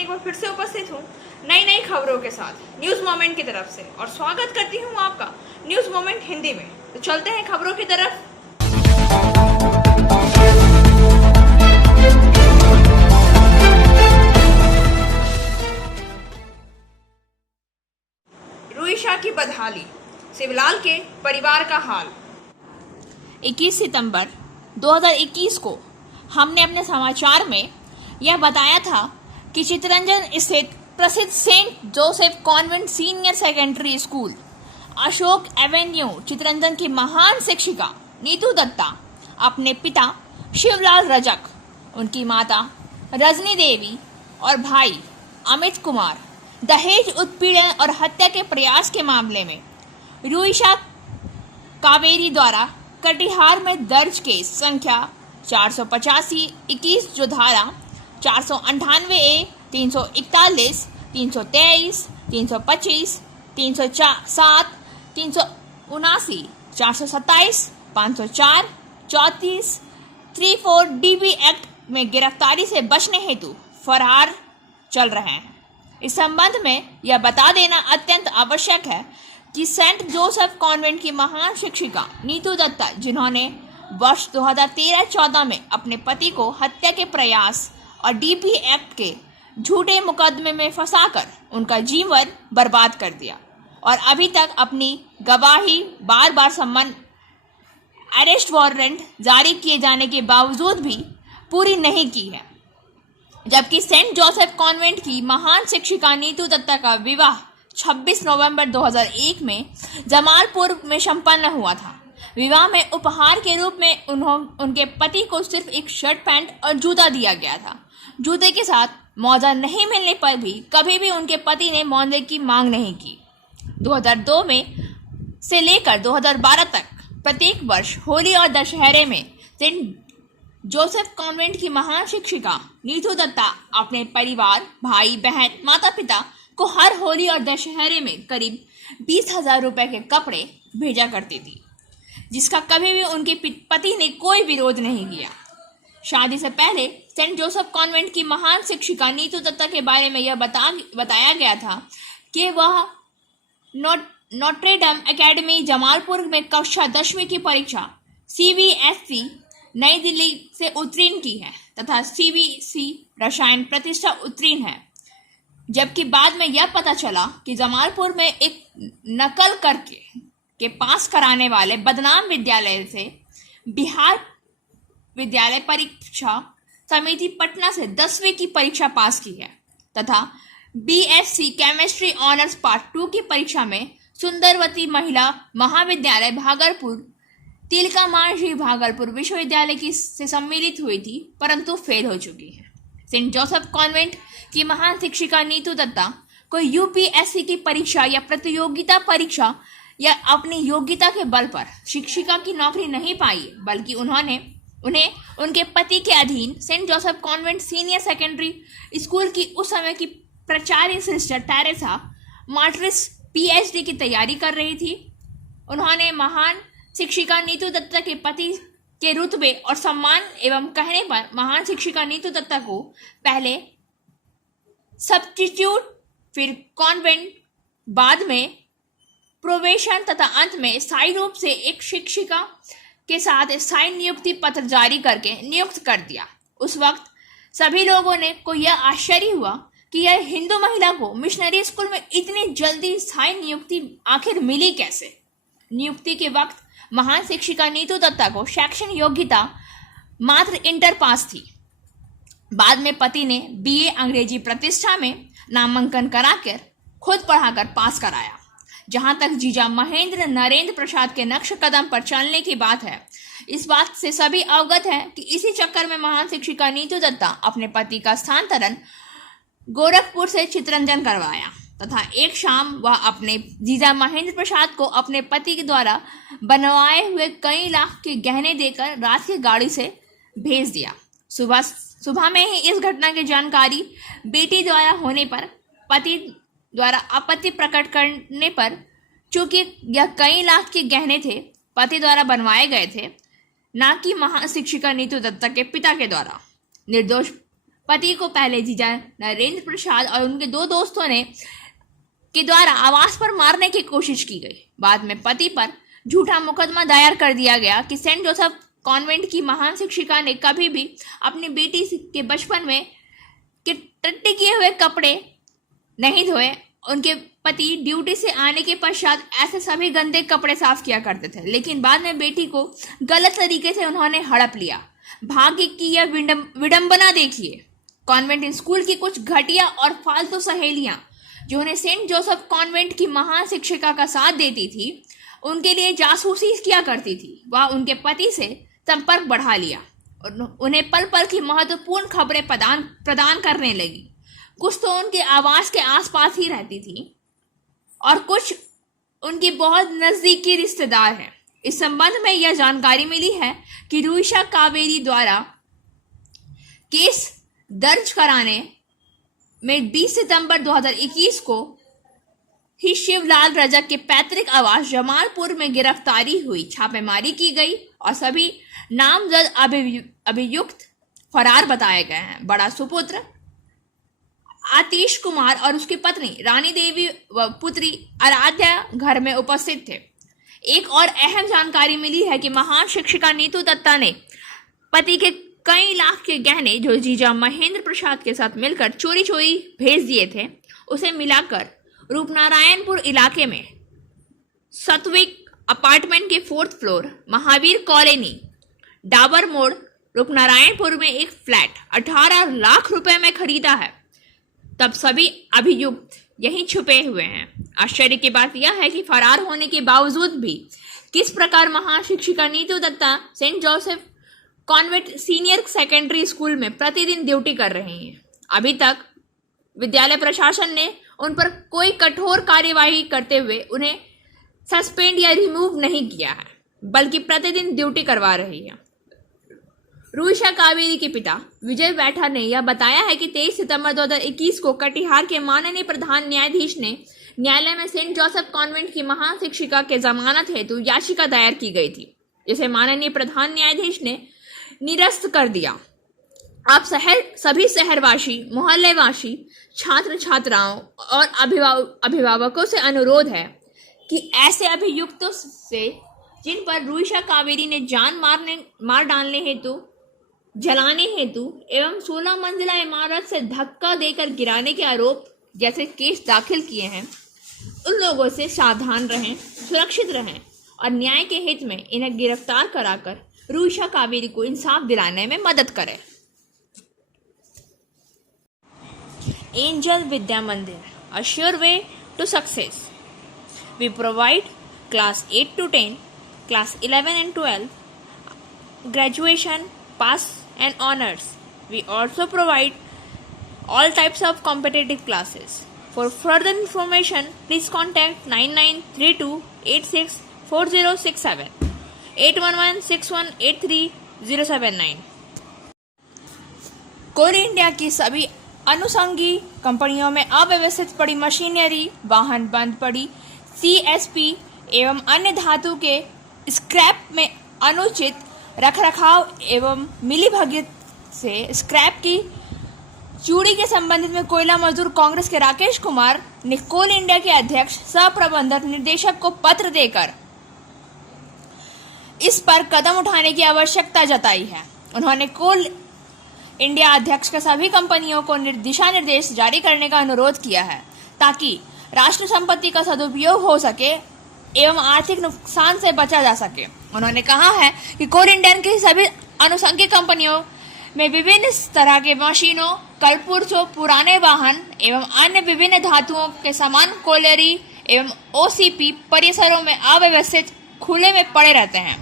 एक बार फिर से उपस्थित हूँ नई खबरों के साथ न्यूज़ मोमेंट की तरफ से और स्वागत करती हूँ आपका न्यूज़ मोमेंट हिंदी में। तो चलते हैं खबरों की तरफ। रुईशा की बदहाली, शिवलाल के परिवार का हाल। 21 सितंबर 2021 को हमने अपने समाचार में यह बताया था कि चितरंजन स्थित प्रसिद्ध Saint Joseph Convent Senior Secondary School Ashok Avenue Chittaranjan की महान शिक्षिका नीतू दत्ता अपने पिता शिवलाल रजक, उनकी माता रजनी देवी और भाई अमित कुमार दहेज उत्पीड़न और हत्या के प्रयास के मामले में रुईशा कावेरी द्वारा कटिहार में दर्ज केस संख्या 485-21 जो धारा 498A, 341, 323, 325, 307, 379, 427, 504, 34, 34 DB एक्ट में गिरफ्तारी से बचने हेतु फरार चल रहे हैं। इस संबंध में यह बता देना अत्यंत आवश्यक है कि सेंट जोसेफ कॉन्वेंट की महान शिक्षिका नीतू दत्ता, जिन्होंने वर्ष 2013-14 में अपने पति को हत्या के प्रयास और DB एक्ट के झूठे मुकदमे में फंसाकर उनका जीवन बर्बाद कर दिया और अभी तक अपनी गवाही बार सम्मन अरेस्ट वारंट जारी किए जाने के बावजूद भी पूरी नहीं की है, जबकि सेंट जोसेफ कॉन्वेंट की महान शिक्षिका नीतू दत्ता का विवाह 26 नवंबर 2001 में जमालपुर में संपन्न हुआ था। विवाह में उपहार के रूप में उनके पति को सिर्फ एक शर्ट पैंट और जूता दिया गया था। जूते के साथ मौजा नहीं मिलने पर भी कभी भी उनके पति ने मौजे की मांग नहीं की। 2002 में से लेकर 2012 तक प्रत्येक वर्ष होली और दशहरे में सेंट जोसेफ कॉन्वेंट की महान शिक्षिका नीतू दत्ता अपने परिवार, भाई बहन, माता पिता को हर होली और दशहरे में करीब 20,000 रुपए के कपड़े भेजा करती थी, जिसका कभी भी उनके पति ने कोई विरोध नहीं किया। शादी से पहले सेंट जोसेफ कॉन्वेंट की महान शिक्षिका नीतू दत्ता के बारे में यह बताया गया था कि वह नोट्रेडम एकेडमी जमालपुर में कक्षा 10वीं की परीक्षा CBSE नई दिल्ली से उत्तीर्ण की है तथा CBC रसायन प्रतिष्ठा उत्तीर्ण है, जबकि बाद में यह पता चला कि जमालपुर में एक नकल करके पास कराने वाले बदनाम विद्यालय से बिहार विद्यालय परीक्षा समिति पटना से 10वीं की परीक्षा पास की है तथा BSc केमिस्ट्री ऑनर्स पार्ट 2 की परीक्षा में सुंदरवती महिला महाविद्यालय भागलपुर, तिलका मांझी भागलपुर विश्वविद्यालय से सम्मिलित हुई थी, परंतु फेल हो चुकी है। सेंट जोसेफ कॉन्वेंट की महान शिक्षिका नीतू दत्ता को UPSC की परीक्षा या प्रतियोगिता परीक्षा या अपनी योग्यता के बल पर शिक्षिका की नौकरी नहीं पाई, बल्कि उन्हें उनके पति के अधीन Saint Joseph Convent Senior Secondary School की उस समय की प्राचार्य सिस्टर टेरेसा मार्टिस PhD की तैयारी कर रही थी। उन्होंने महान शिक्षिका नीतू दत्ता के पति के रुतबे और सम्मान एवं कहने पर महान शिक्षिका नीतू दत्ता को पहले सब्स्टिट्यूट, फिर कॉन्वेंट, बाद में प्रोबेशन तथा अंत में स्थायी रूप से एक शिक्षिका के साथ स्थायी नियुक्ति पत्र जारी करके नियुक्त कर दिया। उस वक्त सभी लोगों को यह आश्चर्य हुआ कि यह हिंदू महिला को मिशनरी स्कूल में इतनी जल्दी स्थायी नियुक्ति आखिर मिली कैसे। नियुक्ति के वक्त महान शिक्षिका नीतू दत्ता को शैक्षणिक योग्यता मात्र इंटर पास थी। बाद में पति ने BA अंग्रेजी प्रतिष्ठा में नामांकन कराकर खुद पढ़ाकर पास कराया। जहां तक जीजा महेंद्र नरेंद्र प्रसाद के नक्श कदम पर चलने की बात है, इस बात से सभी अवगत है कि इसी चक्कर में महान शिक्षिका नीतू दत्ता अपने पति का स्थानांतरण गोरखपुर से चितरंजन करवाया तथा एक शाम वह अपने जीजा महेंद्र प्रसाद को अपने पति के द्वारा बनवाए हुए कई लाख के गहने देकर रात की गाड़ी से भेज दिया। सुबह में ही इस घटना की जानकारी बेटी द्वारा होने पर पति द्वारा आपत्ति प्रकट करने पर, चूंकि यह कई लाख के गहने थे पति द्वारा बनवाए गए थे, न कि महान शिक्षिका नीतू दत्ता के पिता के द्वारा, निर्दोष पति को पहले जीजा नरेंद्र प्रसाद और उनके 2 दोस्तों ने के द्वारा आवास पर मारने की कोशिश की गई। बाद में पति पर झूठा मुकदमा दायर कर दिया गया कि सेंट जोसेफ कॉन्वेंट की महान शिक्षिका ने कभी भी अपनी बेटी के बचपन में के टट्टे किए हुए कपड़े नहीं धोए। उनके पति ड्यूटी से आने के पश्चात ऐसे सभी गंदे कपड़े साफ किया करते थे, लेकिन बाद में बेटी को गलत तरीके से उन्होंने हड़प लिया। भाग्य की यह विडंबना देखिए। कॉन्वेंट स्कूल की कुछ घटिया और फालतू सहेलियां जो उन्हें सेंट जोसेफ कॉन्वेंट की महान शिक्षिका का साथ देती थी, उनके लिए जासूसी किया करती थी। वह उनके पति से संपर्क बढ़ा लिया और उन्हें पल पल की महत्वपूर्ण खबरें प्रदान करने लगी। कुछ तो उनके आवास के आसपास ही रहती थी और कुछ उनकी बहुत नजदीकी रिश्तेदार हैं। इस संबंध में यह जानकारी मिली है कि रुईसा कावेरी द्वारा केस दर्ज कराने में 20 सितंबर 2021 को ही शिवलाल रजक के पैतृक आवास जमालपुर में गिरफ्तारी हुई, छापेमारी की गई और सभी नामजद अभियुक्त फरार बताए गए हैं। बड़ा सुपुत्र आतिश कुमार और उसकी पत्नी रानी देवी व पुत्री आराध्या घर में उपस्थित थे। एक और अहम जानकारी मिली है कि महान शिक्षिका नीतू दत्ता ने पति के कई लाख के गहने जो जीजा महेंद्र प्रसाद के साथ मिलकर चोरी चोरी भेज दिए थे, उसे मिलाकर रूपनारायणपुर इलाके में सत्विक अपार्टमेंट के 4th floor, Mahavir colony, Dabur मोड़, रूपनारायणपुर में एक फ्लैट 18 लाख रुपए में खरीदा है। तब सभी अभियुक्त यहीं छुपे हुए हैं। आश्चर्य की बात यह है कि फरार होने के बावजूद भी किस प्रकार महान शिक्षिका Neetu Dutta Saint Joseph Convent Senior Secondary School में प्रतिदिन ड्यूटी कर रही हैं। अभी तक विद्यालय प्रशासन ने उन पर कोई कठोर कार्यवाही करते हुए उन्हें सस्पेंड या रिमूव नहीं किया है, बल्कि प्रतिदिन ड्यूटी करवा रही है। रुईसा कावेरी के पिता विजय बैठा ने यह बताया है कि 23 सितंबर 2021 को कटिहार के माननीय प्रधान न्यायाधीश ने न्यायालय में सेंट जोसेफ कॉन्वेंट की महान शिक्षिका के जमानत हेतु याचिका दायर की गई थी, जिसे माननीय प्रधान न्यायाधीश ने निरस्त कर दिया। आप सभी शहरवासी, मोहल्लेवासी, छात्र छात्राओं और अभिभावकों से अनुरोध है कि ऐसे अभियुक्तों से जिन पर रुईसा कावेरी ने जान मार डालने हेतु, जलाने हेतु एवं 16 मंजिला इमारत से धक्का देकर गिराने के आरोप जैसे केस दाखिल किए हैं, उन लोगों से सावधान रहें, सुरक्षित रहें और न्याय के हित में इन्हें गिरफ्तार कराकर रुईसा कावेरी को इंसाफ दिलाने में मदद करें। एंजल विद्या मंदिर, a sure way to success. We provide class 8 to 10, class 11 and 12, graduation, pass and honors. We also provide all types of competitive classes. For further information, please contact 9932864067, 8116183079. Coal India की सभी अनुषंगी कंपनियों में अव्यवस्थित पड़ी machinery, वाहन बंद पड़ी CSP एवं अन्य धातु के स्क्रैप में अनुचित रखरखाव एवं मिलीभगत से स्क्रैप की चूड़ी के संबंधित में कोयला मजदूर कांग्रेस के राकेश कुमार ने कोल इंडिया के अध्यक्ष सह प्रबंधक निर्देशक को पत्र देकर इस पर कदम उठाने की आवश्यकता जताई है। उन्होंने कोल इंडिया अध्यक्ष के सभी कंपनियों को दिशा निर्देश जारी करने का अनुरोध किया है ताकि राष्ट्र संपत्ति का सदुपयोग हो सके एवं आर्थिक नुकसान से बचा जा सके। उन्होंने कहा है कि कोल इंडिया की सभी अनुषंगी कंपनियों में विभिन्न तरह के मशीनों, कलपुर्जों, पुराने वाहन एवं अन्य विभिन्न धातुओं के सामान कोयलरी एवं ओसीपी परिसरों में अव्यवस्थित खुले में पड़े रहते हैं।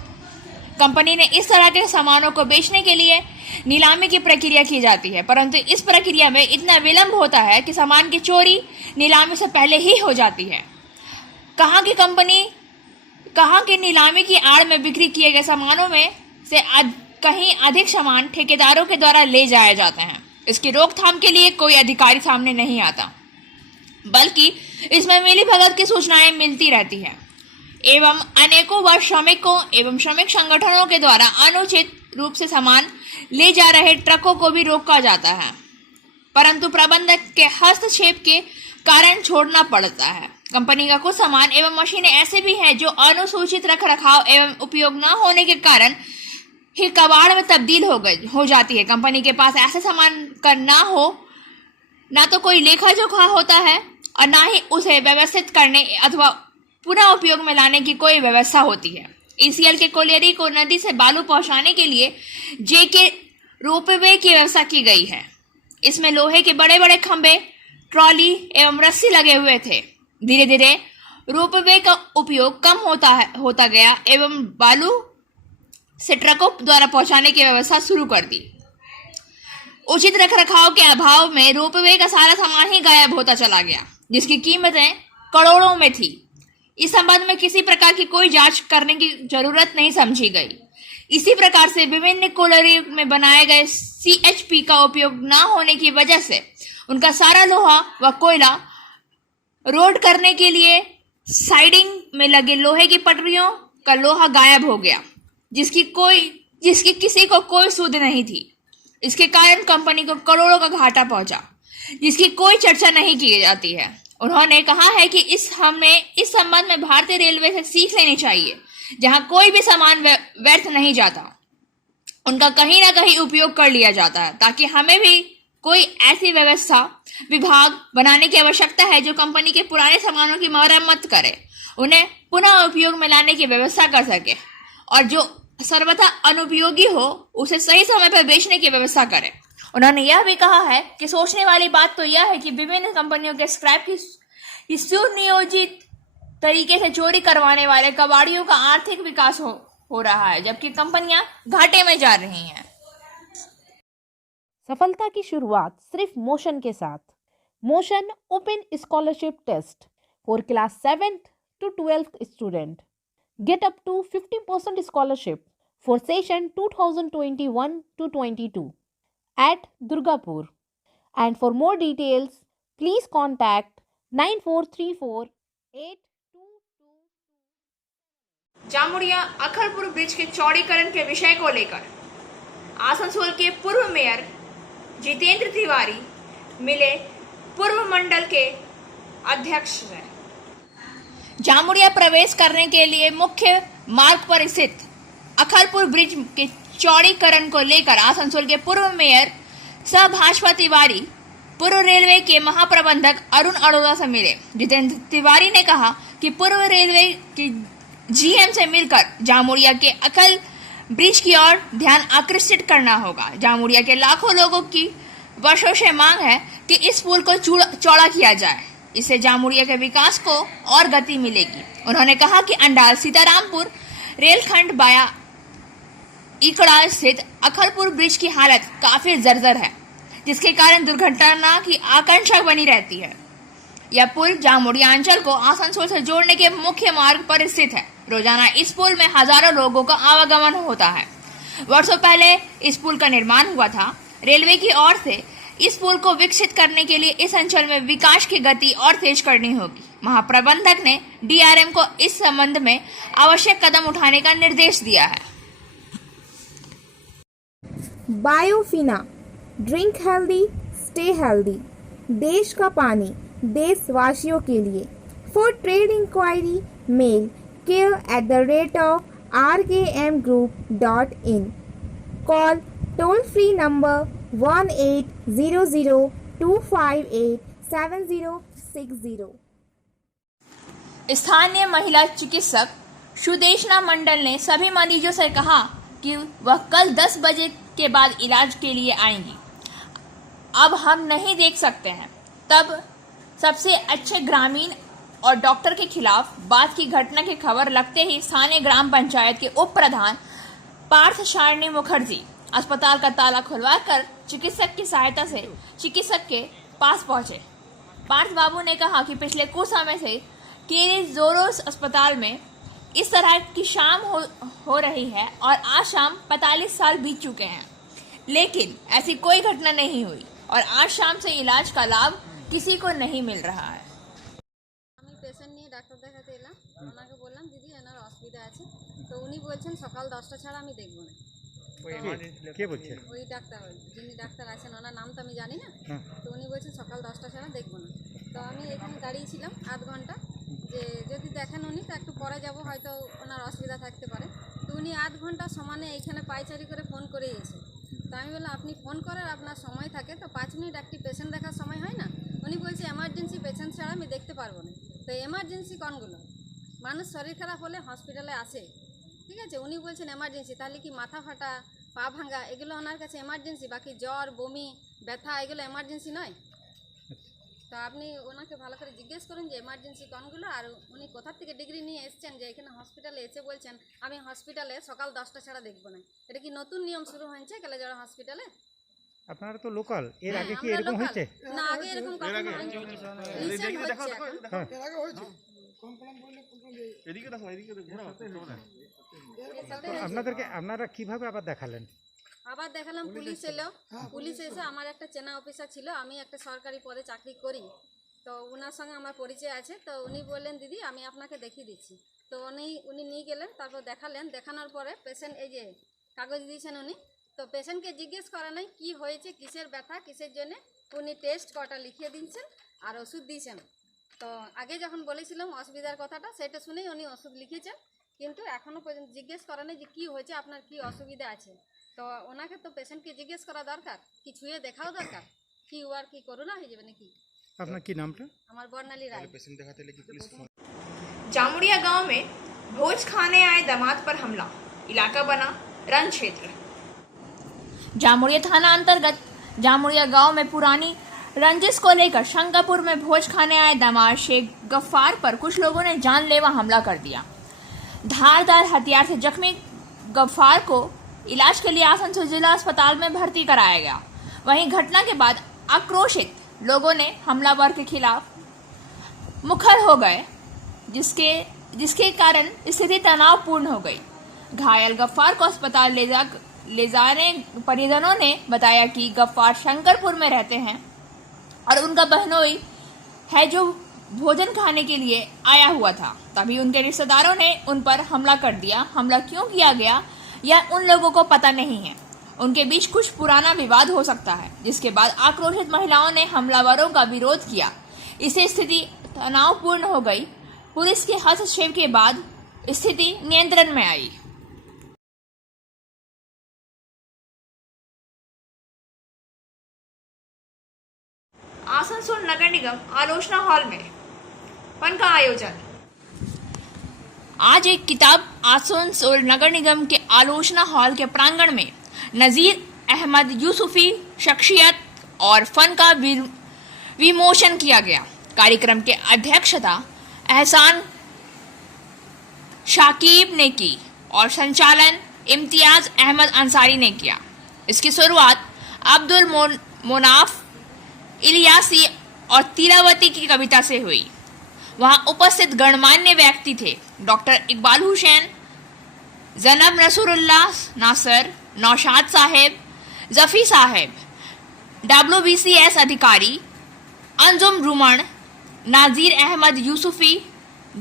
कंपनी ने इस तरह के सामानों को बेचने के लिए नीलामी की प्रक्रिया की जाती है, परंतु इस प्रक्रिया में इतना विलंब होता है कि सामान की चोरी नीलामी से पहले ही हो जाती है। कहा कि नीलामी की आड़ में बिक्री किए गए सामानों में से कहीं अधिक सामान ठेकेदारों के द्वारा ले जाए जाते हैं। इसकी रोकथाम के लिए कोई अधिकारी सामने नहीं आता, बल्कि इसमें मिलीभगत की सूचनाएं मिलती रहती है एवं अनेकों बार श्रमिकों एवं श्रमिक संगठनों के द्वारा अनुचित रूप से सामान ले जा रहे ट्रकों को भी रोका जाता है। परंतु प्रबंधक के हस्तक्षेप के कारण छोड़ना पड़ता है। कंपनी का कुछ सामान एवं मशीनें ऐसे भी हैं जो अनुसूचित रख रखाव एवं उपयोग न होने के कारण ही कबाड़ में तब्दील हो जाती है। कंपनी के पास ऐसे सामान का ना तो कोई लेखा जोखा होता है और ना ही उसे व्यवस्थित करने अथवा पुनः उपयोग में लाने की कोई व्यवस्था होती है। ईसीएल के कोलियरी को नदी से बालू पहुंचाने के लिए जेके रोपवे की व्यवस्था की गई है। इसमें लोहे के बड़े बड़े खंभे, ट्रॉली एवं रस्सी लगे हुए थे। धीरे धीरे रोपवे का उपयोग कम होता गया एवं बालू से ट्रकों द्वारा पहुंचाने की व्यवस्था शुरू कर दी। उचित रखरखाव के अभाव में रोपवे का सारा सामान ही गायब होता चला गया, जिसकी कीमतें करोड़ों में थी। इस संबंध में किसी प्रकार की कोई जांच करने की जरूरत नहीं समझी गई। इसी प्रकार से विभिन्न कोलरी में बनाए गए सीएचपी का उपयोग न होने की वजह से उनका सारा लोहा व कोयला रोड करने के लिए साइडिंग में लगे लोहे की पटरियों का लोहा गायब हो गया, जिसकी किसी को कोई सूद नहीं थी। इसके कारण कंपनी को करोड़ों का घाटा पहुंचा, जिसकी कोई चर्चा नहीं की जाती है। उन्होंने कहा है कि हमें इस संबंध में भारतीय रेलवे से सीख लेनी चाहिए, जहां कोई भी सामान व्यर्थ नहीं जाता, उनका कहीं ना कहीं उपयोग कर लिया जाता है, ताकि हमें भी कोई ऐसी व्यवस्था विभाग बनाने की आवश्यकता है जो कंपनी के पुराने सामानों की मरम्मत करे, उन्हें पुनः उपयोग में लाने की व्यवस्था कर सके और जो सर्वथा अनुपयोगी हो उसे सही समय पर बेचने की व्यवस्था करे। उन्होंने यह भी कहा है कि सोचने वाली बात तो यह है कि विभिन्न कंपनियों के स्क्रैप की सुनियोजित तरीके से चोरी करवाने वाले कबाड़ियों का आर्थिक विकास हो रहा है, जबकि कंपनियां घाटे में जा रही हैं। सफलता की शुरुआत सिर्फ मोशन के साथ। Motion open scholarship test for class 7th to 12th student. Get up to 50% scholarship for session 2021 to 22 at Durgapur. And for more details, please contact 9434-8222। Jamuria Akhalpur bridge के चौड़ीकरण के विषय को लेकर आसनसोल के पूर्व मेयर जितेंद्र तिवारी मिले पूर्व मंडल के अध्यक्ष हैं। जामुड़िया प्रवेश करने के लिए मुख्य मार्ग पर स्थित अखलपुर ब्रिज के चौड़ीकरण को लेकर आसनसोल के पूर्व मेयर सह भाजपा तिवारी पूर्व रेलवे के महाप्रबंधक अरुण अरोड़ा से मिले। जितेंद्र तिवारी ने कहा कि पूर्व रेलवे की जीएम से मिलकर जामुड़िया के अखल ब्रिज की ओर ध्यान आकर्षित करना होगा। जामुड़िया के लाखों लोगों की वर्षों से मांग है कि इस पुल को चौड़ा किया जाए, इससे जामुड़िया के विकास को और गति मिलेगी। उन्होंने कहा कि अंडाल सीतारामपुर रेलखंड बाया इकड़ा स्थित अखलपुर ब्रिज की हालत काफी जर्जर है, जिसके कारण दुर्घटना की आशंका बनी रहती है। यह पुल जामुड़िया अंचल को आसनसोल से जोड़ने के मुख्य मार्ग पर स्थित है। रोजाना इस पुल में हजारों लोगों का आवागमन होता है। वर्षों पहले इस पुल का निर्माण हुआ था। रेलवे की ओर से इस पुल को विकसित करने के लिए इस अंचल में विकास की गति और तेज करनी होगी। महाप्रबंधक ने डीआरएम को इस संबंध में आवश्यक कदम उठाने का निर्देश दिया है। Biofina, drink healthy, stay healthy. देश का पानी देशवासियों के लिए। For trade enquiry mail care@rkmgroup.in। Call toll free number 1800-258-7060। स्थानीय महिला चिकित्सक सुदेशना मंडल ने सभी मरीजों से कहा कि वह कल 10 बजे के बाद इलाज के लिए आएंगी। अब हम नहीं देख सकते हैं। तब सबसे अच्छे ग्रामीण और डॉक्टर के खिलाफ बात की घटना की खबर लगते ही स्थानीय ग्राम पंचायत के उप प्रधान पार्थ सारणी मुखर्जी अस्पताल का ताला खुलवाकर चिकित्सक की सहायता से चिकित्सक के पास पहुंचे। पार्थ बाबू ने कहा कि पिछले कुछ समय से केरी जोरोस अस्पताल में इस तरह की शाम हो रही है और आज शाम 45 साल बीत चुके हैं, लेकिन ऐसी कोई घटना नहीं हुई और आज शाम से इलाज का लाभ किसी को नहीं मिल रहा है। পেশেন্ট নিয়ে ডাক্তার দেখাতে এলাম, ওনাকে বললাম দিদি এনার অসুবিধা আছে, তো উনি বলছেন সকাল 10টা ছাড়া আমি দেখব না। কে বলছে? ওই ডাক্তার, যিনি ডাক্তার আছেন ওনার নাম তো আমি জানি না, হ্যাঁ। তো উনি বলছেন সকাল 10টা ছাড়া দেখবো না। তো আমি এখানে দাঁড়িয়েছিলাম আধ ঘন্টা, যে যদি দেখেন উনি তো একটু পরে যাব, হয়তো ওনার অসুবিধা থাকতে পারে। তো উনি আধ ঘন্টা সমানে এইখানে পায়চারি করে ফোন করেই এসে, তো আমি বললাম আপনি ফোন করার আপনার সময় থাকে তো 5 মিনিট একটি পেশেন্ট দেখার সময় হয় না? উনি বলছে এমার্জেন্সি পেশেন্ট ছাড়া আমি দেখতে পারবো না। তো এমার্জেন্সি কোনগুলো? মানুষ শরীর খারাপ হলে হসপিটালে আসে, ঠিক আছে, উনি বলছেন এমার্জেন্সি, তাহলে কি মাথা ফাটা, পা ভাঙা এগুলো ওনার কাছে এমার্জেন্সি, বাকি জ্বর, বমি, ব্যথা এগুলো এমার্জেন্সি নয়? তো আপনি ওনাকে ভালো করে জিজ্ঞেস করুন যে এমার্জেন্সি কোনগুলো, আর উনি কোথা থেকে ডিগ্রি নিয়ে এসেছেন যে এখানে হসপিটালে এসে বলছেন আমি হসপিটালে সকাল 10টা ছাড়া দেখবো না। এটা কি নতুন নিয়ম শুরু হয়েছে কালেজড়া হসপিটালে? আপনারা তো লোকাল, এর আগে কি আমরা এরকম local। হয়েছে? না, আগে এরকম কখনো হয়নি। Recent হচ্ছে এখন। হ্যাঁ। আপনারা কিভাবে আবার দেখালেন? আবার দেখালাম, পুলিশ এলো, পুলিশ এসে, আমার একটা চেনা অফিসার ছিল, আমি একটা সরকারি পদে চাকরি করি, তো ওনার সঙ্গে আমার পরিচয় আছে, তো উনি বললেন দিদি আমি আপনাকে দেখিয়ে দিচ্ছি। তো উনি নিয়ে গেলেন, তারপর দেখালেন, দেখানোর পরে পেশেন্ট এই যে কাগজ দিয়েছেন উনি, তো পেশেন্টকে জিজ্ঞেস করা নাই কী হয়েছে, কিসের ব্যথা, কিসের জন্যে, উনি টেস্ট কটা লিখিয়ে দিচ্ছেন আর ওষুধ দিয়েছেন। তো আগে যখন বলেছিলাম অসুবিধার কথাটা, সেটা শুনেই উনি ওষুধ লিখেছেন, কিন্তু এখনও পর্যন্ত জিজ্ঞেস করা নেই যে কী হয়েছে, আপনার কী অসুবিধা আছে। তো ওনাকে তো পেশেন্টকে জিজ্ঞেস করা দরকার, কি ছুঁয়ে দেখাও দরকার, কি ওর কি করোনা হয়ে যাবে নাকি। আপনার কি নামটা? আমার বর্ণালী রায়। जामुड़िया गांव में भोज खाने आए दामाद पर हमला, इलाका बना रन क्षेत्र। जामुड़िया थाना अंतर्गत जामुड़िया गांव में पुरानी रंजिश को लेकर शंकापुर में भोज खाने आए दामाद शेख गफ्फार पर कुछ लोगों ने जानलेवा हमला कर दिया। धारदार हथियार से जख्मी गफ्फार को इलाज के लिए आसनसोल जिला अस्पताल में भर्ती कराया गया। वहीं घटना के बाद आक्रोशित लोगों ने हमलावर के खिलाफ मुखर हो गए, जिसके कारण स्थिति तनावपूर्ण हो गई। घायल गफ्फार को अस्पताल ले जाने परिजनों ने बताया कि गफ्फार शंकरपुर में रहते हैं और उनका बहनोई है जो भोजन खाने के लिए आया हुआ था। तभी उनके रिश्तेदारों ने उन पर हमला कर दिया। हमला क्यों किया गया यह उन लोगों को पता नहीं है। उनके बीच कुछ पुराना विवाद हो सकता है, जिसके बाद आक्रोशित महिलाओं ने हमलावरों का विरोध किया। इससे स्थिति तनावपूर्ण हो गई। पुलिस के हस्तक्षेप के बाद स्थिति नियंत्रण में आई। आसनसोल नगर निगम आलोचना हॉल में फन का आयोजन। आज एक किताब आसनसोल नगर निगम के आलोचना हॉल के प्रांगण में नज़ीर अहमद यूसुफी शख्सियत और फन का विमोचन किया गया। कार्यक्रम के अध्यक्षता एहसान शाकिब ने की और संचालन इम्तियाज अहमद अंसारी ने किया। इसकी शुरुआत अब्दुल मोनाफ इलियासी और तीरावती की कविता से हुई। वहां उपस्थित गणमान्य व्यक्ति थे डॉक्टर इकबाल हुसैन, जैनब नसरुल्लाह नासर, नौशाद साहेब, जफी साहेब, WBCS अधिकारी, अंजुम रुमन, नाजीर अहमद यूसुफी,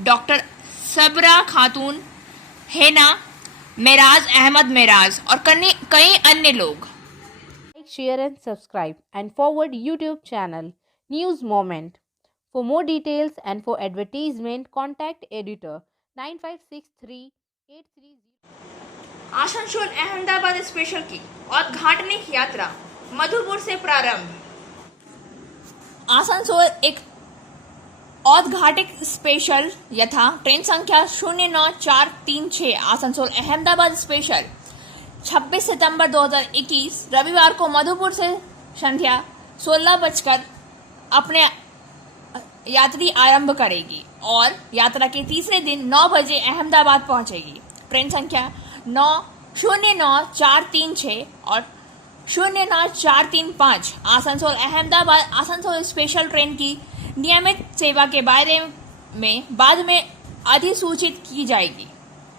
डॉक्टर सबरा खातून, हेना, मेराज अहमद मेराज और कई अन्य लोग। Like, share and subscribe and forward YouTube channel News Moment. For more details and for advertisement, contact editor 956383. Asansol Ahmedabad special की उद्घाटनिक यात्रा मधुपुर से प्रारंभ। आसनसोल एक औद्घाटिक स्पेशल यथा ट्रेन संख्या 09436 आसनसोल अहमदाबाद स्पेशल 26 सितंबर 2021 रविवार को मधुपुर से संध्या 16 बजकर अपने यात्री आरंभ करेगी और यात्रा के तीसरे दिन 9 बजे अहमदाबाद पहुंचेगी। ट्रेन संख्या 09436 और 09435 आसनसोल अहमदाबाद आसनसोल स्पेशल ट्रेन की नियमित सेवा के बारे में बाद में अधिसूचित की जाएगी।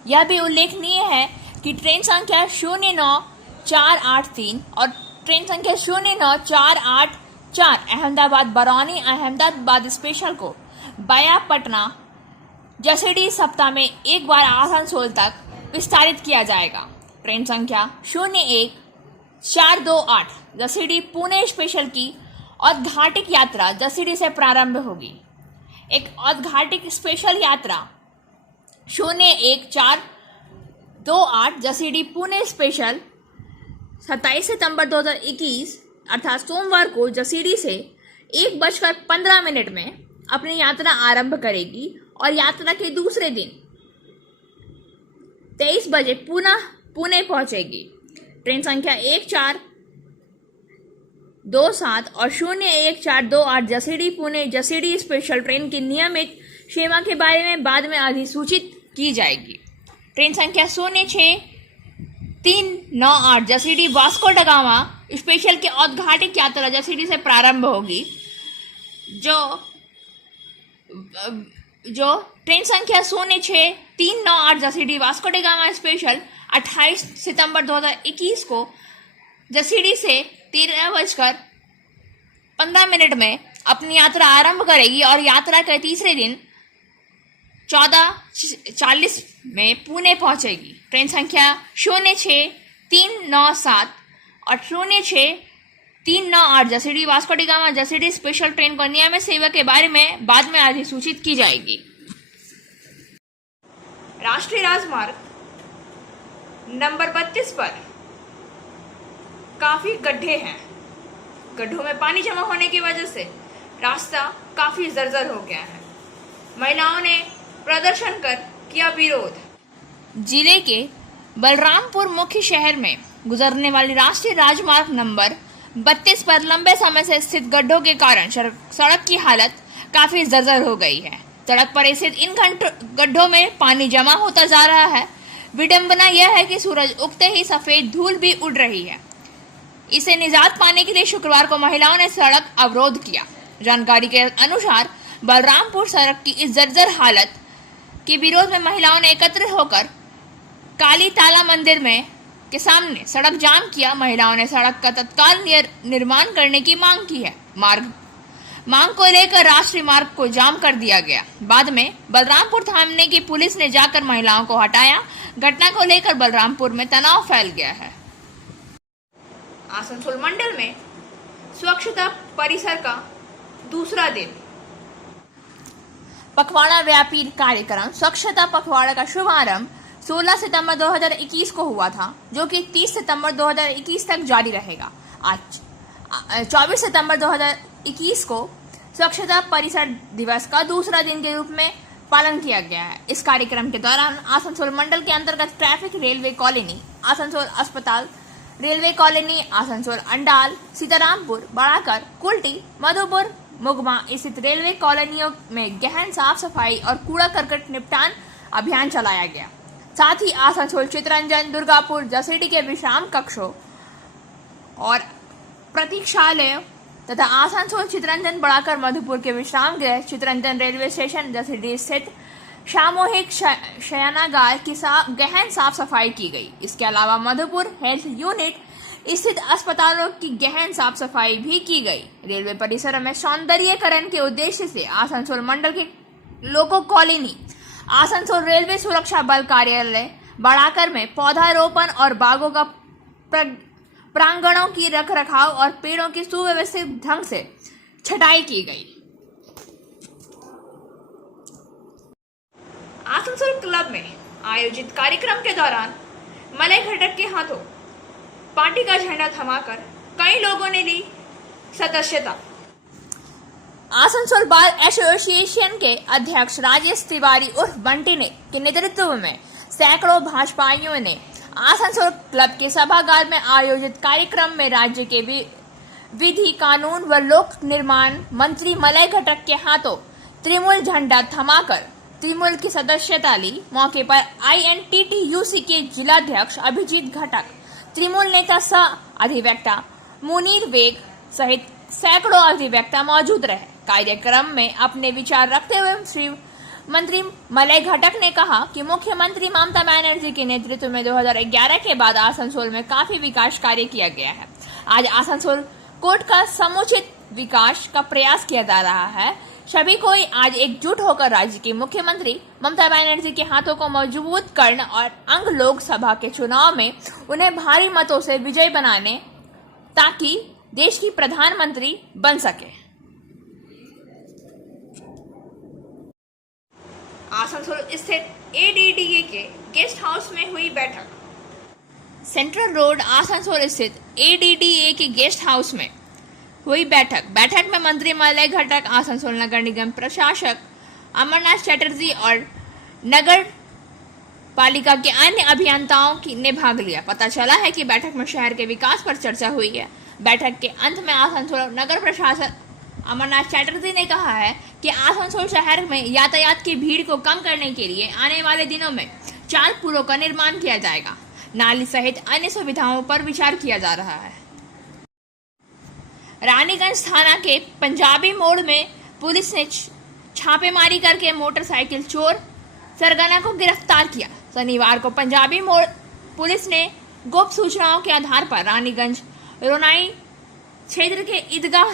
यह भी उल्लेखनीय है कि ट्रेन संख्या 09483 और ट्रेन संख्या 09484 अहमदाबाद बरौनी अहमदाबाद स्पेशल को बाया पटना जसीडीह सप्ताह में एक बार आसनसोल तक विस्तारित किया जाएगा। ट्रेन संख्या 01428 जसीडी पुणे स्पेशल की औद्घाटिक यात्रा जसीडी से प्रारंभ होगी। एक औद्घाटिक स्पेशल यात्रा 01428 जसीडी पुणे स्पेशल 27 सितंबर 2021 अर्थात सोमवार को जसीडी से 1:15 में अपनी यात्रा आरंभ करेगी और यात्रा के दूसरे दिन 23 बजे पुनः पुणे पहुंचेगी। ट्रेन संख्या 1427 और 01428 जसीडी पुणे जसीडी स्पेशल ट्रेन की नियमित सेवा के बारे में बाद में अधिसूचित की जाएगी। ट्रेन संख्या 06398 Jasidih Vasco da Gama special की औद्घाटिक यात्रा जसीडी से प्रारंभ होगी, जो ट्रेन संख्या 06398 Jasidih Vasco da Gama special 28 सितंबर 2021 को जसीडी से 13:15 में अपनी यात्रा आरंभ करेगी और यात्रा के तीसरे दिन 14:40 में पुणे पहुंचेगी। ट्रेन संख्या 06397 और 06398 Jasidih Vasco da Gama Jasidih special train को नियमित सेवा के बारे में बाद में अधिसूचित की जाएगी। राष्ट्रीय राजमार्ग नंबर 32 पर काफी गड्ढे हैं। गड्ढों में पानी जमा होने की वजह से रास्ता काफी जर्जर हो गया है। महिलाओं ने प्रदर्शन कर किया विरोध। जिले के बलरामपुर मुख्य शहर में गुजरने वाली राष्ट्रीय राजमार्ग नंबर 32 पर लंबे समय से स्थित गड्ढों के कारण सड़क की हालत काफी जर्जर हो गई है। सड़क पर स्थित इन गड्ढों में पानी जमा होता जा रहा है। विडंबना यह है कि सूरज उगते ही सफेद धूल भी उड़ रही है। इसे निजात पाने के लिए शुक्रवार को महिलाओं ने सड़क अवरोध किया। जानकारी के अनुसार बलरामपुर सड़क की इस जर्जर हालत के विरोध में महिलाओं ने एकत्र होकर काली ताला मंदिर के सामने सड़क जाम किया। महिलाओं ने सड़क का तत्काल निर्माण करने की मांग की है। मांग को लेकर राष्ट्रीय मार्ग को जाम कर दिया गया। बाद में बलरामपुर थाने की पुलिस ने जाकर महिलाओं को हटाया। घटना को लेकर बलरामपुर में तनाव फैल गया है। आसनसोल मंडल में स्वच्छता परिसर का दूसरा दिन। पखवाड़ा व्यापी कार्यक्रम स्वच्छता पखवाड़ा का शुभारंभ 16 सितंबर 2021 को हुआ था, जो कि 30 सितंबर 2021 तक जारी रहेगा। आज 24 सितंबर 2021 को स्वच्छता परिसर दिवस का दूसरा दिन के रूप में पालन किया गया है। इस कार्यक्रम के दौरान आसनसोल मंडल के अंतर्गत ट्रैफिक, रेलवे कॉलोनी, आसनसोल अस्पताल, रेलवे कॉलोनी, आसनसोल अंडाल, सीतारामपुर, बड़ाकर, कुल्टी, मधुपुर, मुगमा स्थित रेलवे कॉलोनियों में गहन साफ सफाई और कूड़ा करकट निपटान अभियान चलाया गया। साथ ही आसनसोल, चितरंजन, दुर्गापुर, जसीडी के विश्राम कक्षों और प्रतीक्षालयों तथा आसनसोल, चितरंजन, बड़ाकर, मधुपुर के विश्राम गृह, चितरंजन रेलवे स्टेशन, जसीडी स्थित सामूहिक शयनागार की गहन साफ सफाई की गई। इसके अलावा मधुपुर हेल्थ यूनिट स्थित अस्पतालों की गहन साफ सफाई भी की गई। रेलवे परिसर में सौंदर्यीकरण के उद्देश्य से आसनसोल मंडल की लोको कॉलोनी, आसनसोल रेलवे सुरक्षा बल कार्यालय, बड़ाकर में पौधारोपण और बागों का प्रांगणों की रखरखाव और पेड़ों की सुव्यवस्थित ढंग से छटाई की गई। आसनसोल क्लब में आयोजित कार्यक्रम के दौरान मलय घटक के हाथों पार्टी का झंडा थमाकर कई लोगों ने ली सदस्यता। आसनसोल बार एसोसिएशन के अध्यक्ष राजेश तिवारी उर्फ बंटी के नेतृत्व में सैकड़ों भाजपाइयों ने आसनसोल क्लब के सभागार में आयोजित कार्यक्रम में राज्य के विधि, कानून व लोक निर्माण मंत्री मलय घटक के हाथों त्रिमूल झंडा थमाकर त्रिमूल की सदस्यता ली। मौके पर INTTUC के जिलाध्यक्ष अभिजीत घटक, त्रिमूल नेता सह अधिवक्ता मुनीर बेग सहित सैकड़ों अधिवक्ता मौजूद रहे। कार्यक्रम में अपने विचार रखते हुए श्री मंत्री मलय घटक ने कहा कि मुख्यमंत्री ममता बनर्जी के नेतृत्व में 2011 के बाद आसनसोल में काफी विकास कार्य किया गया है। आज आसनसोल कोर्ट का समुचित विकास का प्रयास किया जा रहा है। सभी को आज एकजुट होकर राज्य की मुख्यमंत्री ममता बनर्जी के हाथों को मजबूत करने और अंग लोकसभा के चुनाव में उन्हें भारी मतों से विजयी बनाने ताकि देश की प्रधानमंत्री बन सके। आसनसोल स्थित एडीडीए के गेस्ट हाउस में हुई बैठक। सेंट्रल रोड आसनसोल स्थित एडीडीए के गेस्ट हाउस में हुई बैठक में मंत्रिमंडल घटक आसनसोल नगर निगम प्रशासक अमरनाथ चटर्जी और नगर पालिका के अन्य अभियंताओं ने भाग लिया। पता चला है कि बैठक में शहर के विकास पर चर्चा हुई है। बैठक के अंत में आसनसोल नगर प्रशासक अमरनाथ चटर्जी ने कहा है कि आसनसोल शहर में यातायात की भीड़ को कम करने के लिए आने वाले दिनों में 4 पुलों का निर्माण किया जाएगा। नाली सहित अन्य सुविधाओं पर विचार किया जा रहा है। रानीगंज थाना के पंजाबी मोड़ में पुलिस ने छापेमारी करके मोटरसाइकिल चोर सरगना को गिरफ्तार किया। शनिवार को पंजाबी मोड़ पुलिस ने गुप्त सूचनाओं के आधार पर रानीगंज रोनाई क्षेत्र के ईदगाह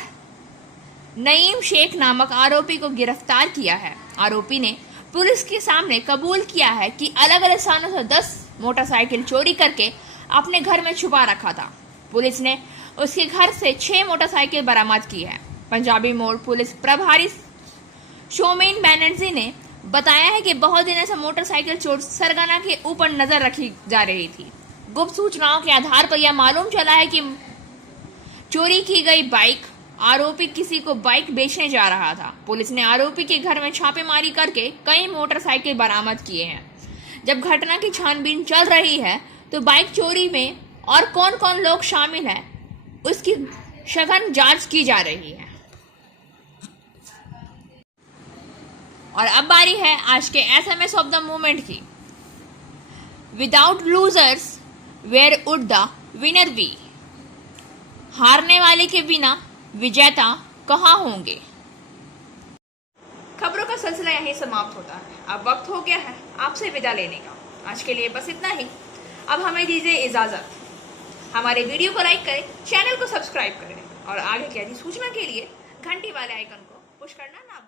नईम शेख नामक आरोपी को गिरफ्तार किया है। आरोपी ने पुलिस के सामने कबूल किया है कि अलग अलग स्थानों से 10 मोटरसाइकिल चोरी करके अपने घर में छुपा रखा था। पुलिस ने उसके घर से 6 मोटरसाइकिल बरामद की है। पंजाबी मोड़ पुलिस प्रभारी शोमेन बैनर्जी ने बताया है कि बहुत दिनों से मोटरसाइकिल चोर सरगना के ऊपर नजर रखी जा रही थी। गुप्त सूचनाओं के आधार पर यह मालूम चला है कि चोरी की गई बाइक आरोपी किसी को बाइक बेचने जा रहा था। पुलिस ने आरोपी के घर में छापेमारी करके कई मोटरसाइकिल बरामद किए हैं। जब घटना की छानबीन चल रही है तो बाइक चोरी में और कौन कौन लोग शामिल हैं उसकी सघन जांच की जा रही है। और अब बारी है आज के एसएमएस ऑफ द मोमेंट की। Without losers where would the winner be. हारने वाले के बिना विजेता कहाँ होंगे। खबरों का सिलसिला यहीं समाप्त होता है। अब वक्त हो गया है आपसे विदा लेने का। आज के लिए बस इतना ही। अब हमें दीजिए इजाजत। हमारे वीडियो को लाइक करें, चैनल को सब्सक्राइब करें और आगे की अधिसूचना के लिए घंटी वाले आइकन को पुश करना ना